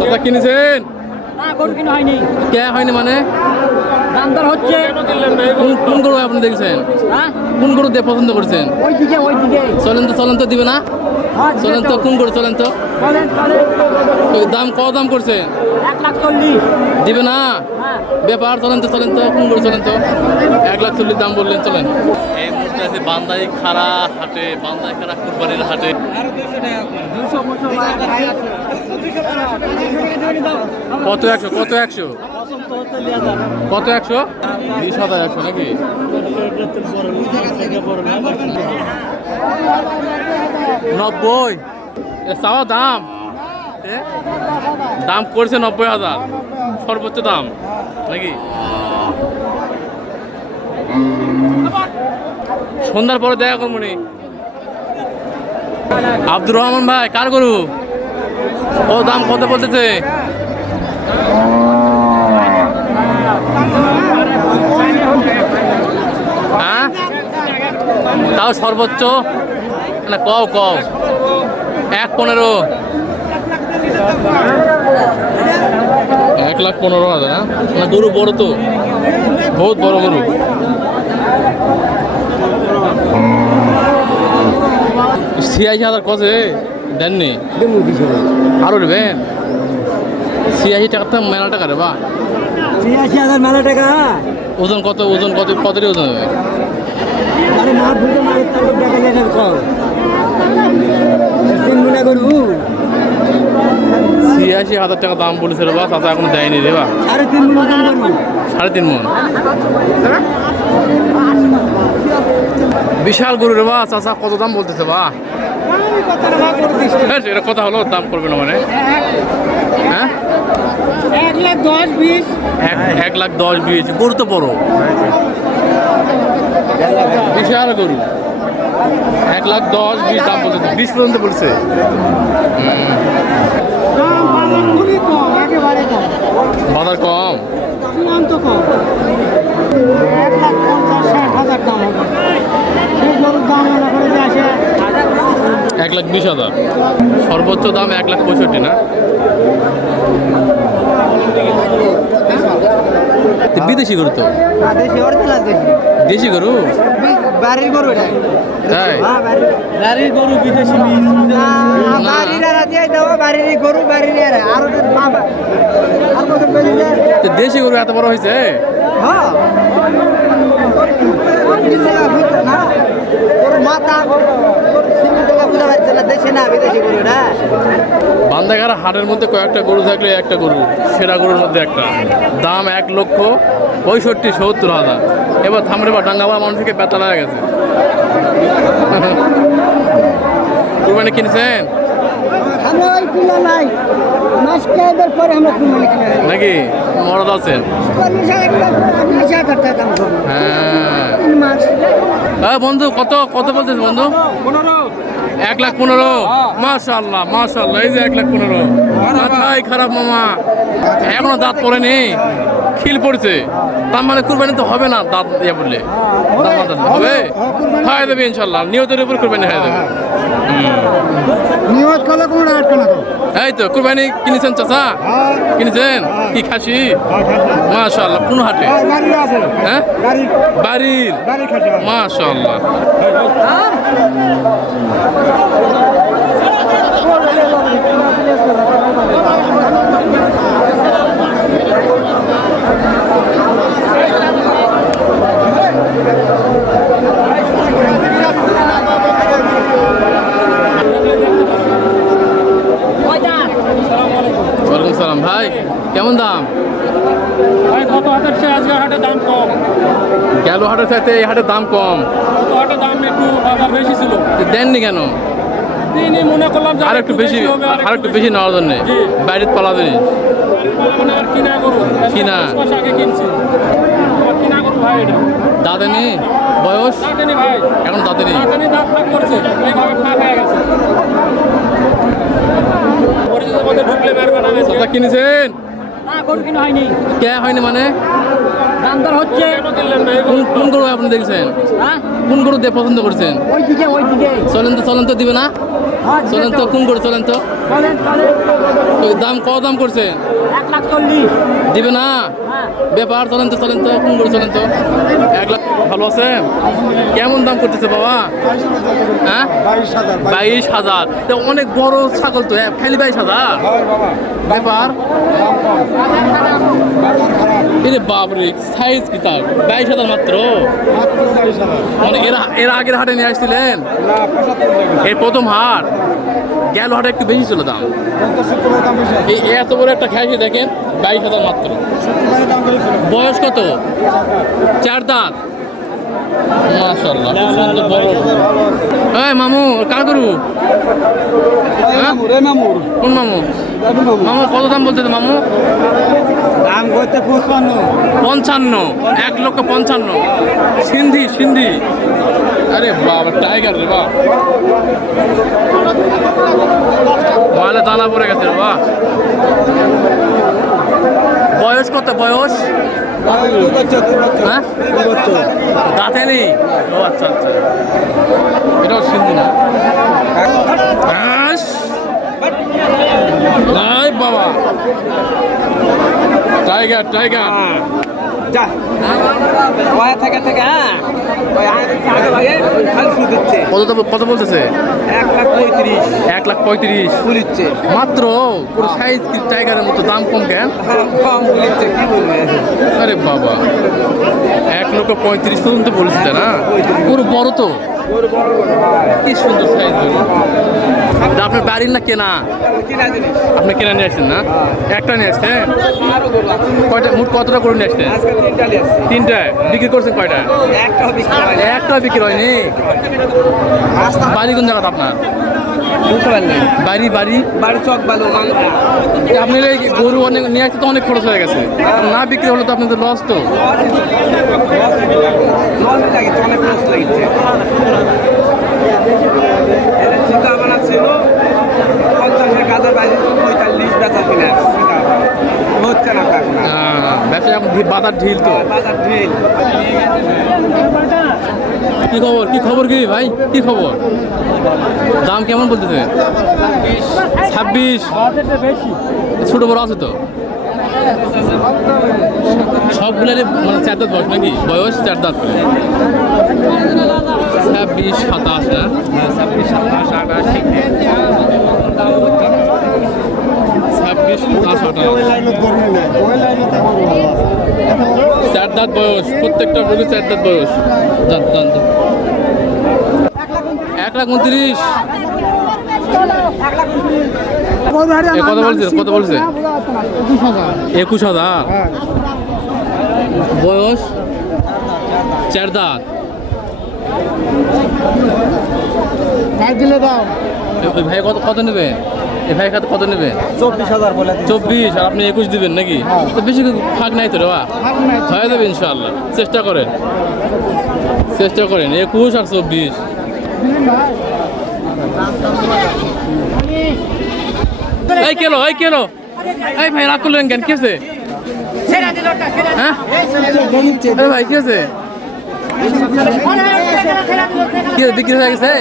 চাচা কিনেছেন? গরু কিনা হয়নি। কে হয়নি মানে? দাম দর হচ্ছে। কোন গরু আপনি দেখছেন? হ্যাঁ, কোন গরু দিয়ে পছন্দ করছেন? ওইদিকে ওইদিকে। চলেন তো দিবে না? হ্যাঁ, চলেন তো, কোন গরু চলেন তো? চলেন। ওই দাম কত দাম করছেন? 1,40,000। দিবে না হ্যাঁ, ব্যাপার? চলেন তো কোন গরু চলেন তো? 1,40,000 দাম বললেন, চলেন। এই মুহূর্তে আছে বান্দাই খাড়া হাটে, বান্দাই খাড়া কুরবানির হাটে। কত 100? কত 100? কত 100? 20,000 100 নাকি? নব্বই চাওয়া দাম? দাম করছে 90,000 সর্বোচ্চ দাম নাকি? সন্ধ্যার পরে দেখা করবো নি। আব্দুর রহমান ভাই, কার গরু? ও দাম কত বলতেছে? হ্যাঁ, তাও সর্বোচ্চ না? কও 1,15,000। 1,15,000 না? গরু বড় তো, বহুত বড় গরু। ছিয়াশি হাজার কত দেননি? আরো নেবেন? 86 টাকা তো মেলা টাকা রে বা। 86,000 মেলা টাকা। ওজন কত ওজন হবে? 86,000 টাকা দাম বলেছে রে বা, চাচা এখনো দেয়নি রে বা। 3.5 মণ বিশাল গরু রে বা, চাচা কত দাম বলতেছে বা? এটা কথা হলো, দাম করবে না মানে? হ্যাঁ, 1,10,20। 1,10,20 গরু তো বড়, বিশাল গরু। 1,10,20 দাম বলতেছে, 20 পর্যন্ত বলছে। বাজার কম, চূড়ান্ত কম। 1,50,000-60,000 দাম হবে। সেই গরুর দাম মনে করে যে আসে 1,20,000। সর্বোচ্চ দাম 1,65,000 না? বিদেশি গরু তো? দেশি গরু, বাড়ির গরু এটা। তাই? বাড়ির গরু বিদেশি বাড়ির গরু বাড়ির আর দেশি গরু এত বড় হয়েছে? বান্দাঘাট হাটের মধ্যে কয়েকটা গরু থাকলে একটা গরু সেরা গরুর মধ্যে একটা, দাম 1,65,000-70,000। এবার থামরে বা ডাঙ্গাবা মানুষ থেকে বেতা লাগা গেছে। কুরবানি কিনছেন নাকি? মরদ আছেন? হ্যাঁ বন্ধু, কত বলতেছে বন্ধু? 1,15,000। মাশাআল্লাহ মাশাআল্লাহ, এই যে 1,15,000। মাথায় খারাপ মামা, এখনো দাঁত পড়েনি, খিল পড়ছে। তার মানে কুরবানি তো হবে না দাঁত ইয়ে বললে? হবে, হয়ে যাবে ইনশাল্লাহ। নিয়তের উপর কুরবানি হয়ে যাবে। নিয়ত করলে কোনো আটকে না। এই তো কুরবানি কিনেছেন চাচা? কিনেছেন কি খাসি? মাশাআল্লাহ, কোন হাটে? হ্যাঁ, বাড়ির। মাশাআল্লাহ। ওয়ালাইকুম সালাম ভাই, কেমন দাম? ভাই গত হাটের চেয়ে আজকের হাটে দাম কম। গেল হাটের চাইতে এই হাটের দাম কম? গত হাটের দাম একটু বাজার বেশি ছিল। দেননি কেন? দিনই মনে করলাম যে আর একটু বেশি নেওয়ার জন্য। বাইরের পালা জিনিস মানে আর কিনা করু কিনা আগে কিনছি, কিনা করু ভাই। এটা দাদানি বয়স দাঁতেনি ভাই, এখন দাদানি দাঁত ফাঁক করছে, এইভাবে ফাঁক হয়ে গেছে। পরিচিতের মধ্যে ঢুকলে পারবে না। কিনেছেন? গরু কিনা হয়নি। কে হয়নি মানে? দাম দর হচ্ছে। কোন কোন গরু আপনি দেখছেন? হ্যাঁ কোন গরু দিয়ে পছন্দ করছেন? ওইদিকে চলেন তো দিবে না? হ্যাঁ, চলেন তো কোন গরু চলেন তো? চলেন ওই দাম কত দাম করছেন? 1,40,000। দিবে না? হ্যাঁ ব্যাপার চলেন তো কোন গরু চলেন তো? 1 লাখ। ভালো আছেন? কেমন দাম করতেছে বাবা? হ্যাঁ 22,000। তো অনেক বড় ছাগল তো, খালি 22,000 ব্যাপার। এরে বাপরে, সাইজ কি তার? 22,000 মাত্র? মানে এর আগের হাটে নিয়ে আসছিলেন? এই প্রথম হাট। গেল হাটে একটু বেশি ছিল দাম। এই এত বড় একটা খাইছে দেখেন, 22,000 মাত্র। বয়স কত? 4 দাঁত। মাশাআল্লাহ, খুব সুন্দর বড়। এই মামু, কার গরু? হ্যাঁ? কোন মামু? মামু কত দাম বলতেছে মামু? দাম করতে 55। 1,55,000। সিন্ধি। আরে বাবা, টাইগার রে বাবা, মালে দানা পড়ে গেছে রে বাবা। বয়স কত? বয়স হ্যাঁ দাঁতে নেই? ও আচ্ছা। এটাও সিন্ধি না? নাই বাবা, টাইগার। যা ওয়া থেকে হ্যাঁ ওই আগে ভাগে খালি দিচ্ছে। কত বলতেছে? 1,35,000 1,35,000 বলিচ্ছে। মাত্র? পুরো সাইজ কি টাইগারের মতো, দাম কম কেন? কম বলিচ্ছে, কি বলবে? আরে বাবা, 1,35,000 পর্যন্ত বলেছে না? পুরো বড় তো, কি সুন্দর সাইজ। আপনার বাড়ির না কেনা? কিনা জিনিস আপনি কেনা নিয়ে আসছেন না? একটা নিয়ে আসছেন? আরো গরু আছে। কয়টা, মোট কতটা করে নিয়ে আসছেন? আজকে 3টা লিয়ে আসছি। 3টা বিক্রি করছেন? কয়টা? একটা বিক্রি হয় না। একটা বিক্রি হয়নি? বাড়ি কোন জায়গাটা আপনার? বুঝতে পারলেন? বাড়ি বাড়ি চক বালু মাংসা। আপনার এই গরু অনেক নিয়ে আসতে তো অনেক খরচ হয়ে গেছে, না বিক্রি হলে তো আপনাদের লস তো। লস লাগিচ্ছে, অনেক লস লাগিচ্ছে। এর চিন্তা ভাবনা ছিল 50-এর কাজের বাইরে 45 বেচা কিনা হচ্ছে না এখন। ব্যবসা এখন বাজার ঢিল তো। বাজার ঢিল। কি খবর কি ভাই, কি খবর? দাম কেমন বলতেছে? 26। ছোট বড় আছে তো সবগুলোরই, মানে 4 দাঁত বয়স নাকি? বয়স 4 দাঁত করে। 26, 27 না? 26, 27, 28, 4 দাঁত বয়স, প্রত্যেকটা গরু 4 দাঁত বয়স। 1,29,000। কত বলছে? 21,000। বয়স 4 দাঁত। দিলে দাও ওই ভাই কত নেবেন? এই ভাই কত নেবেন? 24,000 বলে 24, আর আপনি 21 দিবেন নাকি? তো বেশি ফাঁক নাই তো রে বা, হয়ে যাবে ইনশাআল্লাহ। চেষ্টা করেন 21 আর 24। এই কেলো এই ভাই রাগ করলেন কেন? কি আছে? হ্যাঁ ভাই কি আছে? কি বিক্রি হয়ে গেছে?